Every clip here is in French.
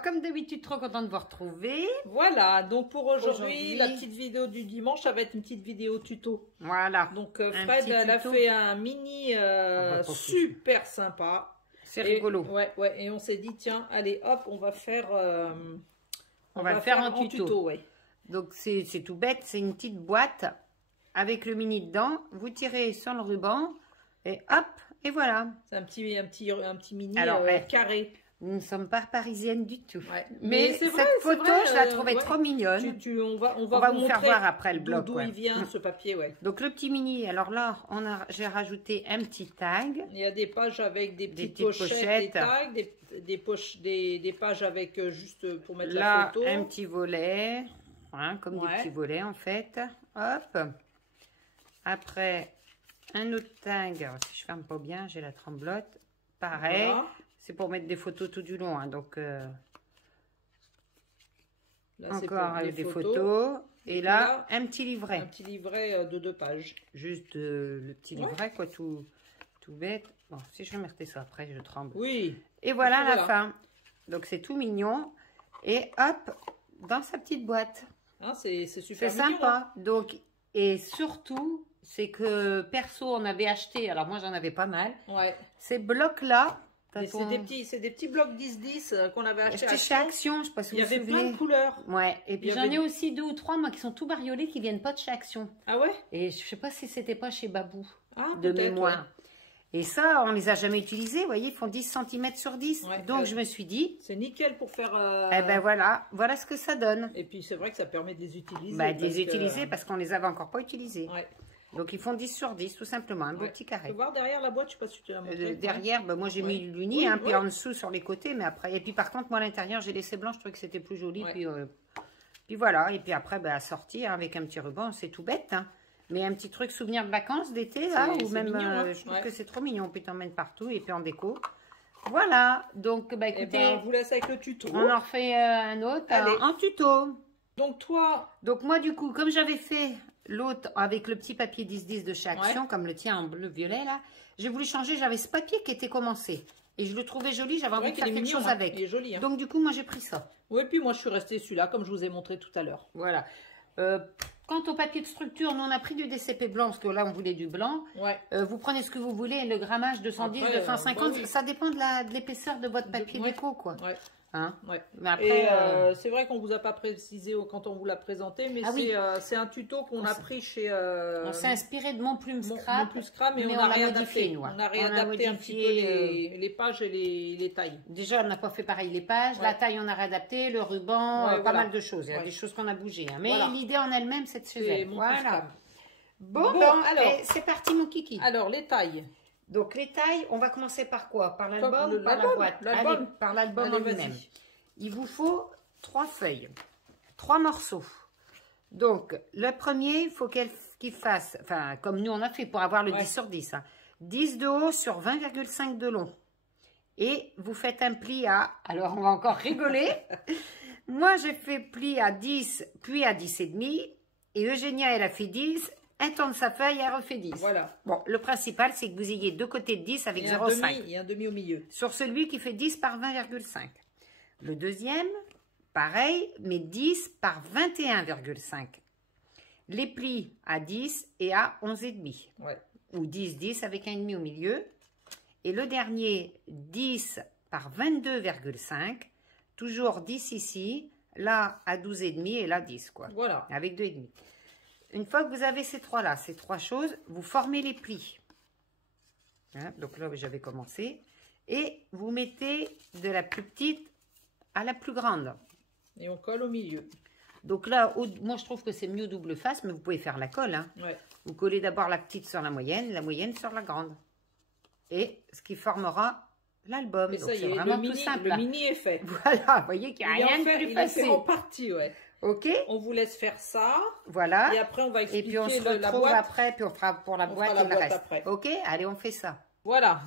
Alors, comme d'habitude, trop content de vous retrouver. Voilà, donc pour aujourd'hui, la petite vidéo du dimanche, ça va être une petite vidéo tuto. Voilà. Donc Fred, elle a fait un mini super sympa. C'est rigolo. Ouais, et on s'est dit, tiens, allez, hop, on va faire... on va le faire en tuto. Ouais. Donc, c'est tout bête, c'est une petite boîte avec le mini dedans. Vous tirez sur le ruban et hop, et voilà. C'est un petit mini carré. Nous ne sommes pas parisiennes du tout. Ouais. Mais cette photo, je la trouvais trop mignonne. On va vous faire voir après le blog. D'où il vient ce papier, ouais. Donc le petit mini, alors là, j'ai rajouté un petit tag. Il y a des pages avec des petites pochettes, des tags, des pages avec juste pour mettre la photo. Là, un petit volet, hein, comme des petits volets en fait. Hop. Après, un autre tag. Alors, si je ferme pas bien, j'ai la tremblote. Pareil. Voilà. C'est pour mettre des photos tout du long, hein, donc là, encore avec des photos. Et là, un petit livret. Un petit livret de 2 pages. Juste le petit livret, quoi, tout bête. Bon, si je vais mettre ça après, je tremble. Oui. Et voilà la fin. Donc c'est tout mignon. Et hop, dans sa petite boîte. Hein, c'est super mignon. C'est sympa. Hein. Donc, et surtout, c'est que perso, on avait acheté, alors moi j'en avais pas mal. Ouais. Ces blocs-là. C'est des petits blocs 10-10 qu'on avait acheté chez Action, je sais pas si vous vous souvenez. Il y avait plein de couleurs. Ouais, et puis j'en ai aussi 2 ou 3, moi, qui sont tout bariolés, qui viennent pas de chez Action. Ah ouais? Et je sais pas si c'était pas chez Babou, de mémoire. Ouais. Et ça, on les a jamais utilisés, vous voyez, ils font 10 cm sur 10. Ouais, donc je me suis dit... C'est nickel pour faire... Eh ben voilà ce que ça donne. Et puis c'est vrai que ça permet de les utiliser. Bah, de les utiliser parce qu'on les avait encore pas utilisés. Ouais. Donc, ils font 10 sur 10, tout simplement, un beau petit carré. Tu peux voir derrière la boîte, je sais pas si tu l'as montré. Derrière, bah, moi, j'ai mis l'uni, puis en dessous, sur les côtés, mais après... Et puis, par contre, moi, à l'intérieur, j'ai laissé blanc, je trouvais que c'était plus joli, puis voilà. Et puis après, bah, assorti, hein, avec un petit ruban, c'est tout bête, hein. Mais un petit truc souvenir de vacances, d'été, là, ou même, mignon, je trouve que c'est trop mignon, puis t'emmènes partout, et puis en déco. Voilà, donc, bah, écoutez... on vous laisse avec le tuto. On en refait un autre, en tuto. Donc, toi... Donc, moi, du coup, comme j'avais fait... L'autre avec le petit papier 10-10 de chez Action, comme le tien en bleu-violet là. J'ai voulu changer, j'avais ce papier qui était commencé. Et je le trouvais joli, j'avais envie de faire quelque chose avec. Il est joli, hein. Donc du coup, moi j'ai pris ça. Oui, puis moi je suis restée celui-là, comme je vous ai montré tout à l'heure. Voilà. Quant au papier de structure, nous on a pris du DCP blanc, parce que là on voulait du blanc. Ouais. Vous prenez ce que vous voulez, le grammage 210, 250, ça dépend de l'épaisseur de votre papier déco, quoi. Ouais. Hein? Ouais. Mais après, c'est vrai qu'on vous a pas précisé quand on vous l'a présenté, mais c'est un tuto qu'on a pris chez. On s'est inspiré de Mon Plume Scrap, Mon Plume Scrap, mais on a réadapté. On a réadapté un petit peu les pages et les tailles. Déjà, on n'a pas fait pareil les pages, la taille on a réadapté, le ruban, pas mal de choses. Il y a des choses qu'on a bougé, hein. Mais l'idée en elle-même, c'est de se faire. Voilà. Bon, alors c'est parti mon kiki. Alors les tailles. Donc, les tailles, on va commencer par quoi? Par l'album ou par la boîte? Allez, par l'album en lui-même. Il vous faut 3 feuilles, 3 morceaux. Donc, le premier, il faut qu'il fasse, enfin, comme nous on a fait pour avoir le 10 sur 10, hein, 10 de haut sur 20,5 de long. Et vous faites un pli à, alors on va encore rigoler. Moi, j'ai fait pli à 10, puis à 10,5. Et Eugénia, elle a fait 10. Elle tourne sa feuille, elle refait 10. Voilà. Bon, le principal, c'est que vous ayez 2 côtés de 10 avec 0,5. Et un demi au milieu. Sur celui qui fait 10 par 20,5. Le deuxième, pareil, mais 10 par 21,5. Les plis à 10 et à 11,5. Ouais. Ou 10, 10 avec un demi au milieu. Et le dernier, 10 par 22,5. Toujours 10 ici, là à 12,5 et là 10, quoi. Voilà. Avec 2,5. Une fois que vous avez ces 3-là, ces 3 choses, vous formez les plis. Hein, donc là, j'avais commencé. Et vous mettez de la plus petite à la plus grande. Et on colle au milieu. Donc là, moi, je trouve que c'est mieux double face, mais vous pouvez faire la colle. Hein. Ouais. Vous collez d'abord la petite sur la moyenne sur la grande. Et ce qui formera l'album. Donc c'est vraiment tout simple. Le mini est fait. Voilà, vous voyez qu'il n'y a rien de plus facile. Il est fait en partie, ouais. Ok. On vous laisse faire ça. Voilà. Et après, on va expliquer et puis on se retrouve après, puis on fera pour la boîte et le reste. Après. Ok. Allez, on fait ça. Voilà.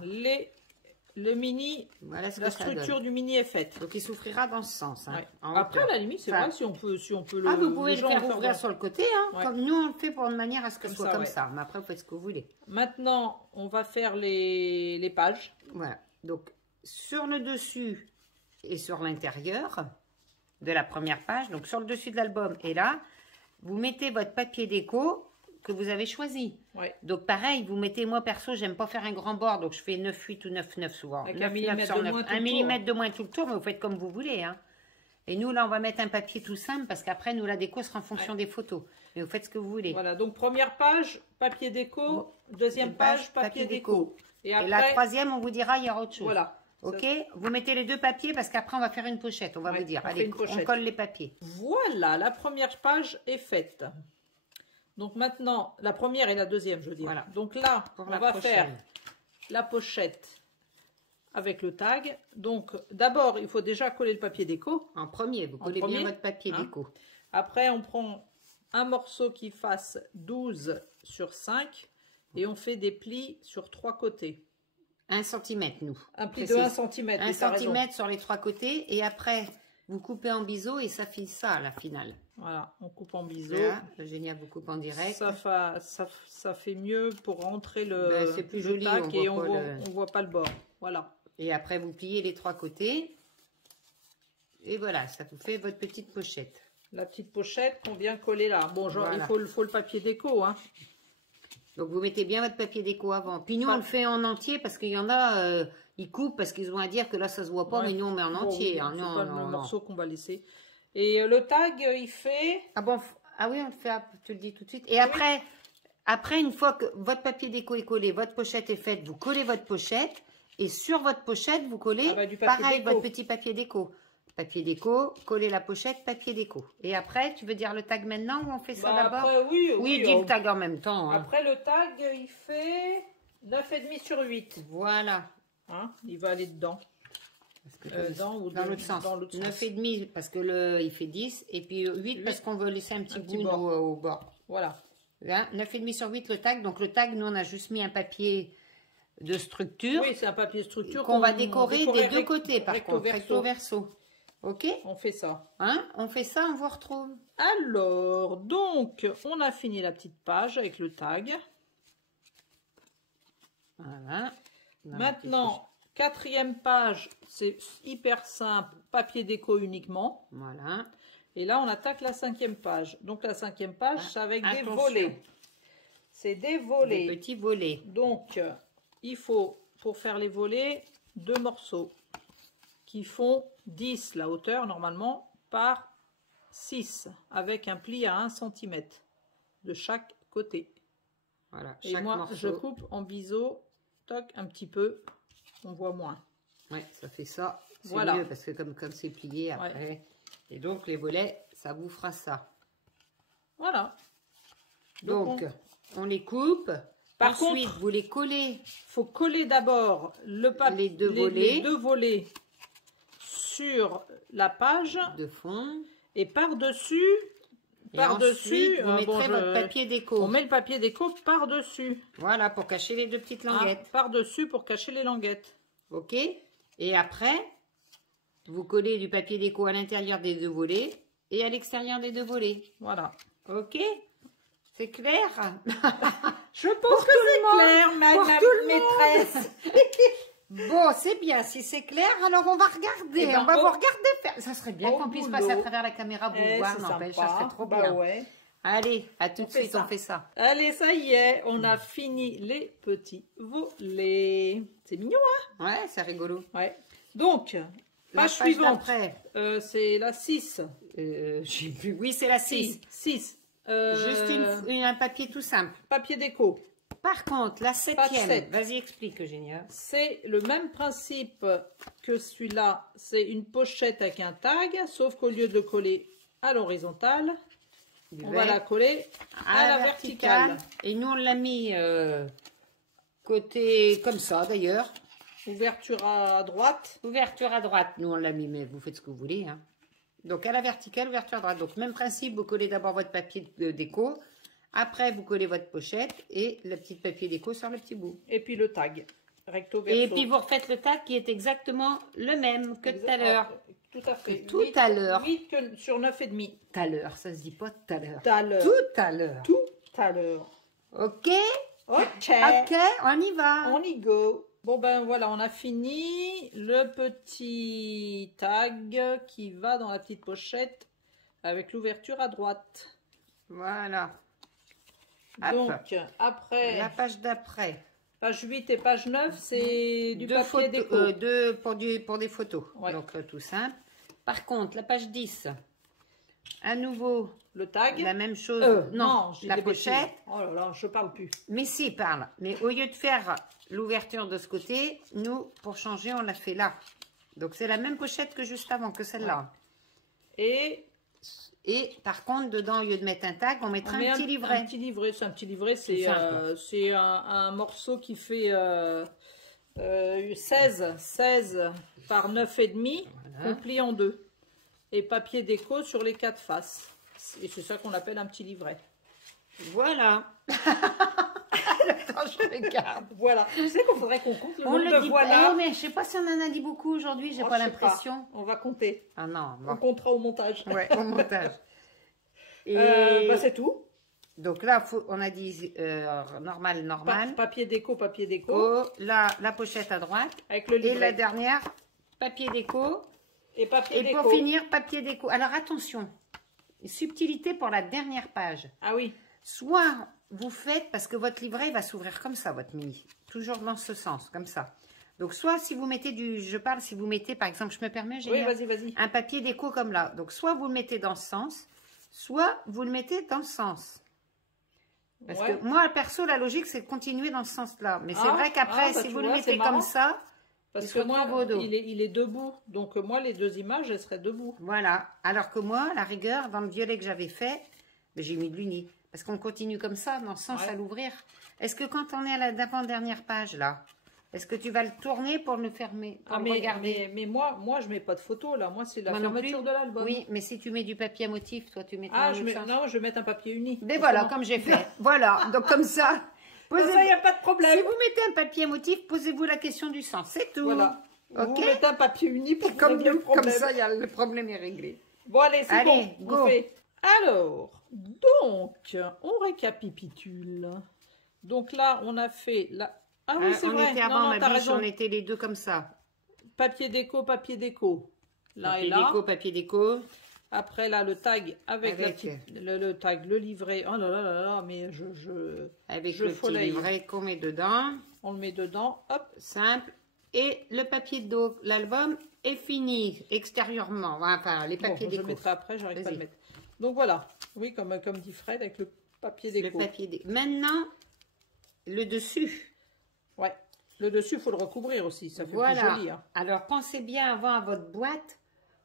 Le mini, voilà ce que la structure du mini est faite. Donc il souffrira dans ce sens. Hein, ouais. Après, à la limite, c'est vrai si on peut le. Ah, vous pouvez le faire ouvrir sur le côté, hein, comme nous on le fait pour une manière à ce que ce soit comme ça. Mais après, vous faites ce que vous voulez. Maintenant, on va faire les pages. Voilà. Donc sur le dessus, et sur l'intérieur de la première page, donc sur le dessus de l'album. Et là, vous mettez votre papier déco que vous avez choisi. Ouais. Donc pareil, vous mettez, moi perso, j'aime pas faire un grand bord, donc je fais 9,8 ou 9,9 souvent. Avec 9, 9 sur 9. 1 mm de moins tout le tour, mais vous faites comme vous voulez. Hein. Et nous, là, on va mettre un papier tout simple, parce qu'après, nous, la déco sera en fonction des photos. Mais vous faites ce que vous voulez. Voilà, donc première page, papier déco. Deuxième page, papier déco. Et la troisième, on vous dira, il y aura autre chose. Voilà. Ok, vous mettez les deux papiers parce qu'après on va faire une pochette, on va vous dire. Allez, on colle les papiers. Voilà, la première page est faite. Donc maintenant, la première et la deuxième, je veux dire. Voilà. Donc là, on va faire la pochette avec le tag. Donc d'abord, il faut déjà coller le papier déco. En premier, vous collez bien votre papier déco. Après, on prend un morceau qui fasse 12 sur 5 et on fait des plis sur 3 côtés. 1 cm, nous. Un pli de 1 cm. 1 cm sur les 3 côtés. Et après, vous coupez en biseau et ça fait ça à la finale. Voilà, on coupe en biseau. Voilà, Génial, vous coupe en direct. Ça fait mieux pour rentrer c'est plus joli, tac et on voit pas le bord. Voilà. Et après, vous pliez les 3 côtés. Et voilà, ça vous fait votre petite pochette. La petite pochette qu'on vient coller là. Bon, genre, il faut le papier déco, hein. Donc, vous mettez bien votre papier déco avant. Puis nous, on le fait en entier parce qu'il y en a, ils coupent parce qu'ils ont à dire que là, ça se voit pas, mais nous, on met en entier. Bon, c'est pas le morceau qu'on va laisser. Et le tag, il fait... Ah bon, ah oui, on le fait, tu le dis tout de suite. Et après, une fois que votre papier déco est collé, votre pochette est faite, vous collez votre pochette. Et sur votre pochette, vous collez, pareil, votre petit papier déco. Papier déco, coller la pochette, papier déco. Et après, tu veux dire le tag maintenant ou on fait ça d'abord? Oui, dis le tag en même temps. Hein. Après, le tag, il fait 9,5 sur 8. Voilà. Hein, il va aller dedans. Dans l'autre sens. 9,5 parce que il fait 10. Et puis 8 parce qu'on veut laisser un petit bout au bord. Voilà. 9,5 sur 8 le tag. Donc le tag, nous, on a juste mis un papier de structure. Oui, c'est un papier de structure qu'on va décorer des deux côtés, par contre. Recto verso. Ok, on fait ça. Hein, on fait ça, on vous retrouve. Alors, donc, on a fini la petite page avec le tag. Voilà. Maintenant, quatrième page, c'est hyper simple, papier déco uniquement. Voilà. Et là, on attaque la 5e page. Donc, la 5e page, c'est avec des volets. C'est des volets. Des petits volets. Donc, il faut, pour faire les volets, 2 morceaux qui font 10 la hauteur normalement par 6 avec un pli à 1 cm de chaque côté. Voilà, et moi morceau. Je coupe en biseau, toc un petit peu, on voit moins. Ouais, ça fait ça. C'est mieux parce que comme c'est plié après. Et donc les volets, ça vous fera ça. Voilà. Donc on les coupe. Ensuite, vous les collez. Il faut coller d'abord les deux volets sur la page de fond et par-dessus, vous mettrez votre papier déco. On met le papier déco par-dessus. Voilà, pour cacher les deux petites languettes. Par-dessus pour cacher les languettes. Ok. Et après, vous collez du papier déco à l'intérieur des deux volets et à l'extérieur des deux volets. Voilà. Ok. C'est clair? Je pense que c'est clair, madame maîtresse. Bon, c'est bien. Si c'est clair, alors on va regarder. On va vous regarder faire. Ça serait bien qu'on puisse passer à travers la caméra pour voir. N'empêche, ça serait trop bien. Ouais. Allez, à tout de suite, on fait ça. Allez, ça y est, on a fini les petits volets. C'est mignon, hein? Ouais, c'est rigolo. Ouais. Donc, page suivante. C'est la 6. Oui, c'est la 6. 6. Juste un papier tout simple. Papier déco. Par contre, la 7e, vas-y explique Eugénia. C'est le même principe que celui-là, c'est une pochette avec un tag, sauf qu'au lieu de coller à l'horizontale, on va la coller à la verticale. Et nous on l'a mis côté comme ça d'ailleurs. Ouverture à droite. Ouverture à droite, nous on l'a mis, mais vous faites ce que vous voulez. Hein. Donc à la verticale, ouverture à droite. Donc même principe, vous collez d'abord votre papier de déco. Après, vous collez votre pochette et le petit papier déco sur le petit bout. Et puis le tag, recto verso. Et puis vous refaites le tag qui est exactement le même que tout à l'heure. Tout à fait. Tout à l'heure. 8 sur 9,5. Tout à l'heure, ça se dit pas tout à l'heure. Tout à l'heure. Tout à l'heure. Tout à l'heure. Ok. Ok. Ok, on y va. On y go. Bon ben voilà, on a fini le petit tag qui va dans la petite pochette avec l'ouverture à droite. Voilà. Donc après... La page d'après. Page 8 et page 9, c'est du papier déco. Pour des photos. Ouais. Donc tout simple. Par contre, la page 10, à nouveau, le tag. La même chose. Non, la pochette. Oh là là, je parle plus. Mais si, parle. Mais au lieu de faire l'ouverture de ce côté, nous, pour changer, on l'a fait là. Donc c'est la même pochette que juste avant, que celle-là. Ouais. Et par contre, dedans, au lieu de mettre un tag, on mettra un petit livret. Un petit livret, c'est un petit livret, c'est un morceau qui fait 16 par 9,5, qu'on plie en deux. Et papier déco sur les 4 faces. Et c'est ça qu'on appelle un petit livret. Voilà. Attends, je regarde. Voilà. Tu sais qu'on faudrait qu'on compte le nombre de voilà. Mais je sais pas si on en a dit beaucoup aujourd'hui, j'ai pas l'impression. On va compter. Ah non. Bon. On comptera au montage. Ouais, au montage. Et bah, c'est tout. Donc là, on a dit normal. Papier déco. Là, la pochette à droite. Avec le livret. Et la dernière, papier déco. Et papier déco. Et pour finir, papier déco. Alors attention, subtilité pour la dernière page. Ah oui. Soit vous faites, parce que votre livret va s'ouvrir comme ça, votre mini. Toujours dans ce sens, comme ça. Donc soit si vous mettez si vous mettez, par exemple, je me permets, j'ai un papier déco comme là. Donc soit vous le mettez dans ce sens, soit vous le mettez dans ce sens. Parce que moi, perso, la logique, c'est de continuer dans ce sens-là. Mais c'est vrai qu'après, si vous le mettez comme ça, parce que moi, il est debout. Donc moi, les deux images, elles seraient debout. Voilà. Alors que moi, à la rigueur, dans le violet que j'avais fait, j'ai mis de l'uni. Parce qu'on continue comme ça, dans ce sens à l'ouvrir. Est-ce que quand on est à l'avant-dernière page, là, est-ce que tu vas le tourner pour le fermer, pour le regarder? Mais moi, je mets pas de photo, là. Moi, c'est la fermeture de l'album. Oui, mais si tu mets du papier à motif, toi, tu mets non, je vais mettre un papier uni. Mais voilà, comme j'ai fait. Voilà, donc comme ça... Comme ça, il n'y a pas de problème. Si vous mettez un papier à motif, posez-vous la question du sens. C'est tout. Voilà. Vous mettez un papier uni pour comme nous, comme ça, le problème est réglé. Bon, allez, c'est bon. Go. Alors, donc, on récapitule. Donc là, on a fait... Ah oui, c'est vrai. Était avant, on était les deux comme ça. Papier déco. Là et là. Papier déco. Après, là, le tag avec le tag, le livret. Oh là là là là, mais avec le petit livret qu'on met dedans. On le met dedans, hop. Simple. Et le papier de dos, l'album est fini extérieurement. Enfin, les papiers déco. Je mettrai après, j'arrive pas à le mettre. Donc voilà. Oui, comme dit Fred, avec le papier déco. Maintenant, le dessus. Ouais. Le dessus, il faut le recouvrir aussi. Ça fait plus joli. Hein. Alors, pensez bien avant à votre boîte.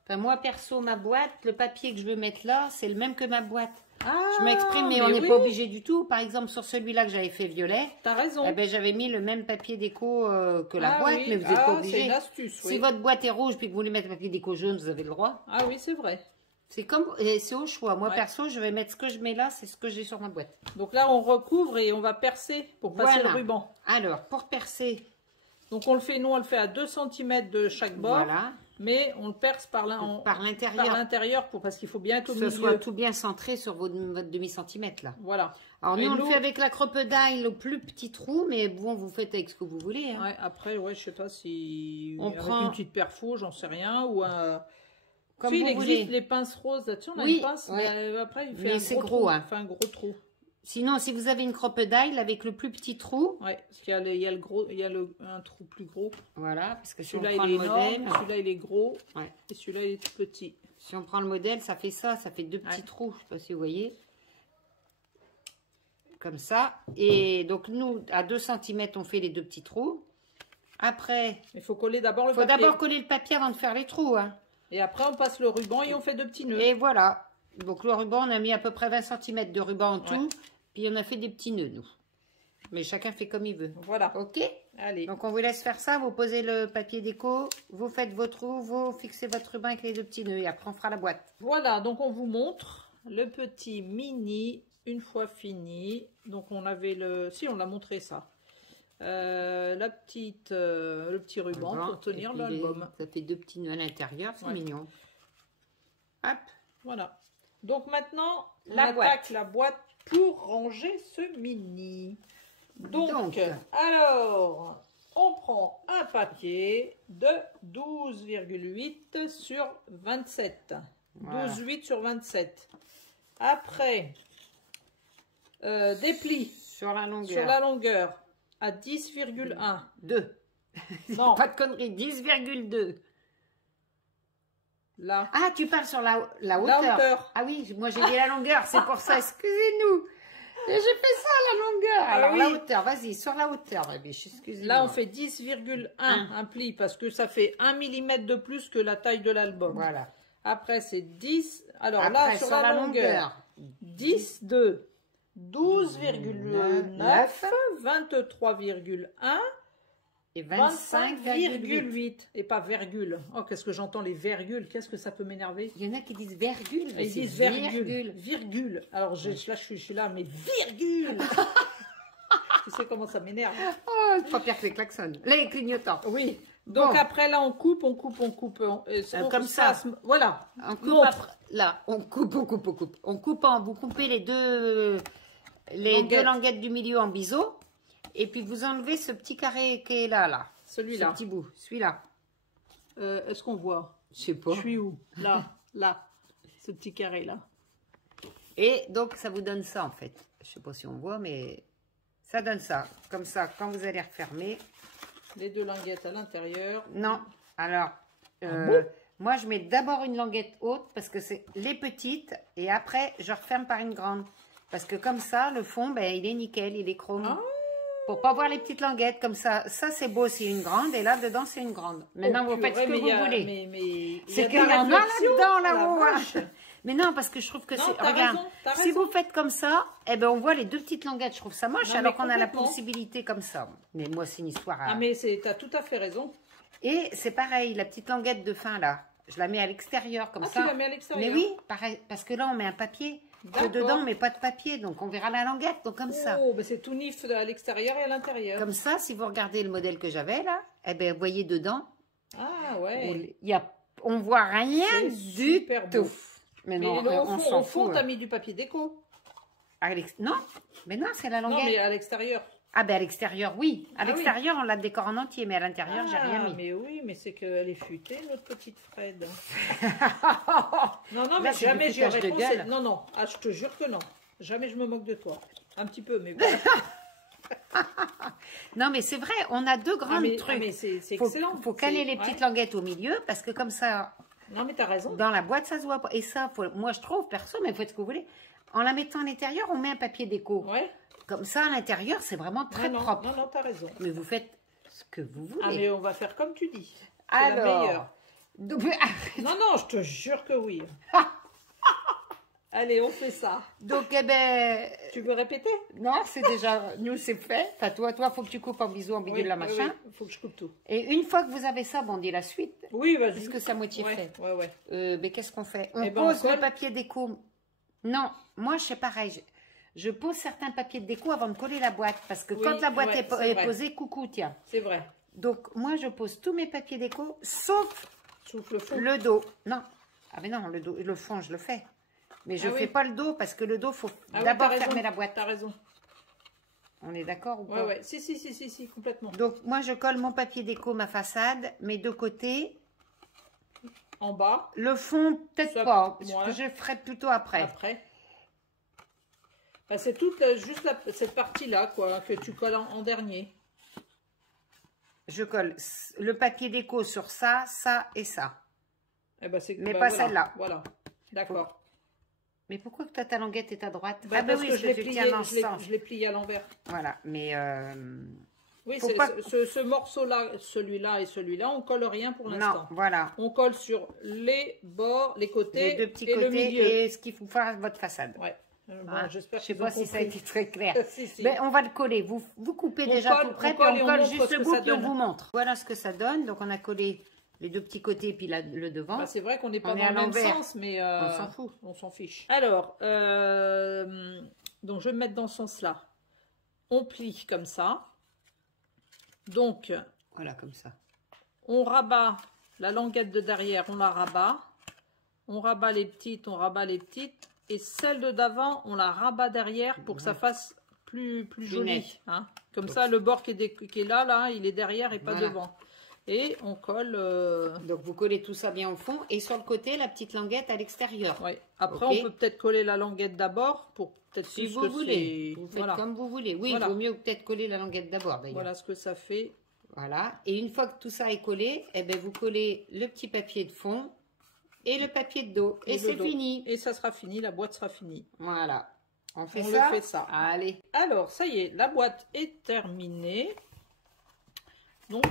Enfin, moi, perso, ma boîte, le papier que je veux mettre là, c'est le même que ma boîte. Je m'exprime, mais on n'est pas obligé du tout. Par exemple, sur celui-là que j'avais fait violet, t'as raison. Eh ben, j'avais mis le même papier déco que la boîte, mais vous n'êtes pas obligé. C'est une astuce, si votre boîte est rouge puis que vous voulez mettre un papier déco jaune, vous avez le droit. Ah oui, c'est vrai. C'est au choix. Moi, perso, je vais mettre ce que je mets là, c'est ce que j'ai sur ma boîte. Donc là, on recouvre et on va percer pour passer le ruban. Alors, pour percer... Donc, on le fait à 2 cm de chaque bord. Voilà. Mais on le perce par l'intérieur parce qu'il faut bien être au milieu. Que ce soit tout bien centré sur votre demi-centimètre là. Voilà. Alors nous, on le fait avec la crocodile au plus petit trou, mais bon, vous faites avec ce que vous voulez. Hein. Ouais, après, je sais pas si on prend une petite perfo, j'en sais rien, ou un... Comme il existe les pinces roses là-dessus, on a une pince, mais après il fait un gros trou. Hein. Fait un gros trou. Sinon, si vous avez une crocodile avec le plus petit trou. Oui, parce qu'il y a le gros, un trou plus gros. Voilà, parce que si celui-là il est énorme, celui-là il est gros, et celui-là il est tout petit. Si on prend le modèle, ça fait ça, ça fait 2 petits trous, je ne sais pas si vous voyez. Comme ça. Et donc nous, à 2 cm, on fait les 2 petits trous. Après, il faut coller d'abord le papier. Il faut d'abord coller le papier avant de faire les trous. Hein. Et après, on passe le ruban et on fait 2 petits nœuds. Et voilà. Donc le ruban, on a mis à peu près 20 cm de ruban en tout. Puis on a fait des petits nœuds, nous. Mais chacun fait comme il veut. Voilà. Ok. Allez. Donc on vous laisse faire ça. Vous posez le papier déco. Vous faites vos trous. Vous fixez votre ruban avec les 2 petits nœuds. Et après, on fera la boîte. Voilà. Donc on vous montre le petit mini une fois fini. Donc on avait le... Si, on a montré ça. Le petit ruban pour tenir l'album. Ça fait 2 petits nœuds à l'intérieur. C'est mignon. Hop. Voilà. Donc maintenant, on attaque la boîte pour ranger ce mini. Donc, alors, on prend un papier de 12,8 sur 27. Voilà. 12,8 sur 27. Après, des plis sur la longueur à 10,1. 2. Non. Pas de conneries, 10,2. Là. Ah, tu parles sur la hauteur. Ah oui, moi j'ai dit la longueur, c'est pour ça, excusez-nous. J'ai fait ça, la longueur. Alors, oui. La hauteur, vas-y, sur la hauteur, ma biche, excusez-moi. Là, on fait 10,1 un pli, parce que ça fait 1 mm de plus que la taille de l'album. Voilà. Après, c'est 10. Alors après, là, sur la longueur, 10, 2, 12,9, 23,1 et 25,8. Et pas virgule. Oh, qu'est-ce que j'entends les virgules. Qu'est-ce que ça peut m'énerver? Il y en a qui disent virgule. Ils disent virgule. Virgule. Alors, là, je suis là, mais virgule. Tu sais comment ça m'énerve? Oh, c'est pas pire que les klaxons. Les clignotants. Oui. Donc, bon. Après, là, on coupe. Comme ça. Voilà. On coupe après, là. On coupe. On coupe vous coupez les deux languettes du milieu en biseau. Et puis, vous enlevez ce petit carré qui est là. Celui-là. Ce petit bout. Celui-là. Est-ce qu'on voit? Je sais pas. Je suis où? Là. Ce petit carré-là. Et donc, ça vous donne ça, en fait. Je sais pas si on voit, mais ça donne ça. Comme ça, quand vous allez refermer. Les deux languettes à l'intérieur. Non. Alors, moi, je mets d'abord une languette haute parce que c'est les petites. Et après, je referme par une grande. Parce que comme ça, le fond, ben, il est nickel, il est chrome. Ah. Pour pas voir les petites languettes comme ça. Ça, c'est beau, c'est une grande. Et là, dedans, c'est une grande. Maintenant, vous faites ce que vous voulez. C'est qu'il y en a là-dedans, là-haut. Mais non, parce que je trouve que c'est... Regarde, si vous faites comme ça, eh ben, on voit les deux petites languettes. Je trouve ça moche, alors qu'on a la possibilité comme ça. Mais moi, c'est une histoire... Ah, mais tu as tout à fait raison. Et c'est pareil, la petite languette de fin, là. Je la mets à l'extérieur, comme ça. Tu la mets à l'extérieur? Mais oui, pareil. Parce que là, on met un papier. Dedans, mais pas de papier, donc on verra la languette, donc comme ça. Oh, ben c'est tout nif à l'extérieur et à l'intérieur. Comme ça, si vous regardez le modèle que j'avais là, eh ben, vous voyez dedans. Ah ouais. On voit rien du tout. Mais non, au fond, tu as mis du papier déco. Non, mais non, c'est la languette. Non, mais à l'extérieur. Ah ben à l'extérieur, oui. À l'extérieur, on la décore en entier, mais à l'intérieur, j'ai rien mis. Mais oui, mais c'est qu'elle est futée, notre petite Fred. Non, mais jamais j'y aurais pensé. Non, je te jure que non. Jamais je me moque de toi. Un petit peu, mais voilà. Non, mais c'est vrai, on a deux grands trucs. Mais c'est excellent. Il faut caler les petites languettes au milieu, parce que comme ça... Non, mais tu as raison. Dans la boîte, ça se voit pas. Et ça, moi, je trouve, perso, mais faites ce que vous voulez. En la mettant à l'intérieur, on met un papier déco. Ouais. Comme ça, à l'intérieur, c'est vraiment très propre. Non, tu as raison. Mais vous faites ce que vous voulez. Ah, mais on va faire comme tu dis. C'est la meilleure. Non, je te jure que oui. Allez, on fait ça. Donc, eh ben... Tu veux répéter? Non, c'est déjà... Nous, c'est fait. Enfin, toi, faut que tu coupes en bisous, en bidule, la machin. Oui, faut que je coupe tout. Et une fois que vous avez ça, bon, on dit la suite. Oui, vas-y. Puisque c'est à moitié fait. Ouais. Mais qu'est-ce qu'on fait? On pose le papier déco. Non, moi, je fais pareil. Je pose certains papiers de déco avant de coller la boîte. Parce que quand la boîte est posée, coucou, tiens. C'est vrai. Donc, moi, je pose tous mes papiers déco, sauf le fond. Le dos. Non. Ah, mais non, le fond, je le fais. Mais je ne fais pas le dos, parce que le dos, il faut d'abord fermer la boîte. Tu as raison. On est d'accord ou pas? Ouais. Si, complètement. Donc, moi, je colle mon papier déco, ma façade, mes deux côtés. En bas. Le fond, peut-être pas. Je ferai plutôt après. Ben, c'est toute juste cette partie-là, quoi, que tu colles en dernier. Je colle le papier déco sur ça, ça et ça. Eh ben, mais pas celle-là. Voilà, d'accord. Mais pourquoi que toi, ta languette est à droite? Parce que je l'ai plié à l'envers. Voilà, mais... Oui, ce morceau-là, celui-là et celui-là, on colle rien pour l'instant. Non, voilà. On colle sur les bords, les côtés, les deux petits côtés le milieu. Et ce qu'il faut faire votre façade. Ouais. J'espère. Je sais pas si ça a été très clair. Si. Mais on va le coller. Vous coupez déjà tout près, puis on colle juste le bout, puis on vous montre. Voilà ce que ça donne. Donc on a collé les deux petits côtés, puis le devant. C'est vrai qu'on n'est pas dans le même sens, mais on s'en fout. On s'en fiche. Alors, donc je vais me mettre dans ce sens-là. On plie comme ça. Donc, voilà, comme ça. On rabat la languette de derrière, on la rabat. On rabat les petites, Et celle de d'avant, on la rabat derrière pour que ça fasse plus joli. Hein. Comme ça, le bord qui est là, il est derrière et pas devant. Et on colle... Donc, vous collez tout ça bien au fond. Et sur le côté, la petite languette à l'extérieur. Ouais. Après, on peut peut-être coller la languette d'abord pour peut-être si vous voulez. Vous faites comme vous voulez. Oui, il vaut mieux peut-être coller la languette d'abord, d'ailleurs. Voilà ce que ça fait. Voilà. Et une fois que tout ça est collé, eh ben, vous collez le petit papier de fond et le papier de dos. Et c'est fini. Et ça sera fini, la boîte sera finie. Voilà. On fait ça. Allez. Alors, ça y est, la boîte est terminée. Donc,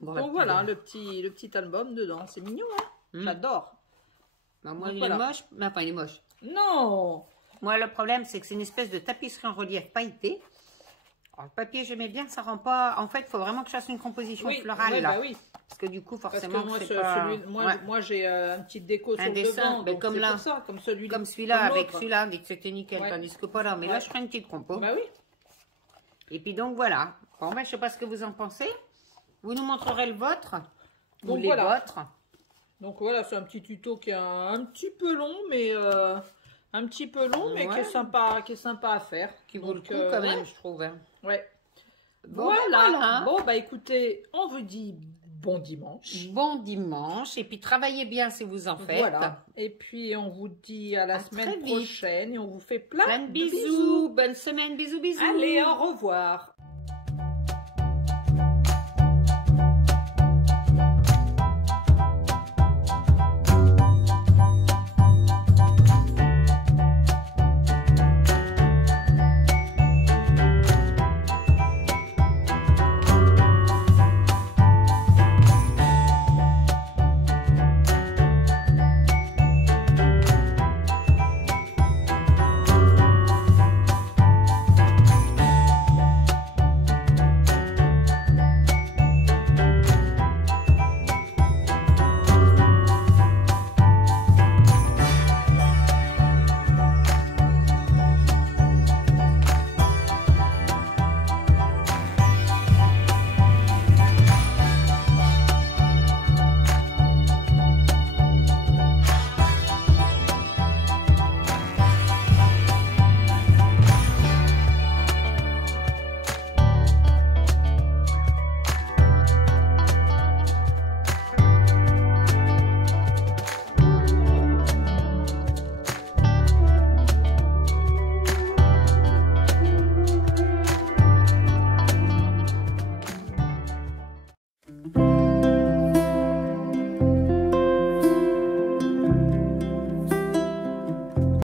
donc voilà, le petit album dedans. C'est mignon, hein. J'adore. Bah, moi, il est moche. Mais enfin, il est moche. Non. Moi, le problème, c'est que c'est une espèce de tapisserie en relief pailleté. Alors, le papier, j'aimais bien, ça rend pas... En fait, il faut vraiment que je fasse une composition florale, là. Bah oui. Parce que du coup, forcément, moi j'ai un petit déco sur le devant, donc comme là, ça, comme celui-là. Comme celui-là, avec celui-là, c'était nickel, tandis que pas là. Mais là, je ferai une petite compo. Bah oui. Et puis donc, voilà. Bon, ben, je sais pas ce que vous en pensez. Vous nous montrerez le vôtre. Donc, ou les vôtres. Donc voilà, c'est un petit tuto qui est un petit peu long, mais... qui est sympa à faire. Qui vaut le coup quand même, je trouve. Hein. Ouais. Voilà. Bon, bah écoutez, on vous dit bon dimanche. Bon dimanche. Et puis travaillez bien si vous en faites. Voilà. Et puis on vous dit à la semaine prochaine. Et on vous fait plein de bisous. Bonne semaine. Bisous, bisous. Allez, au revoir.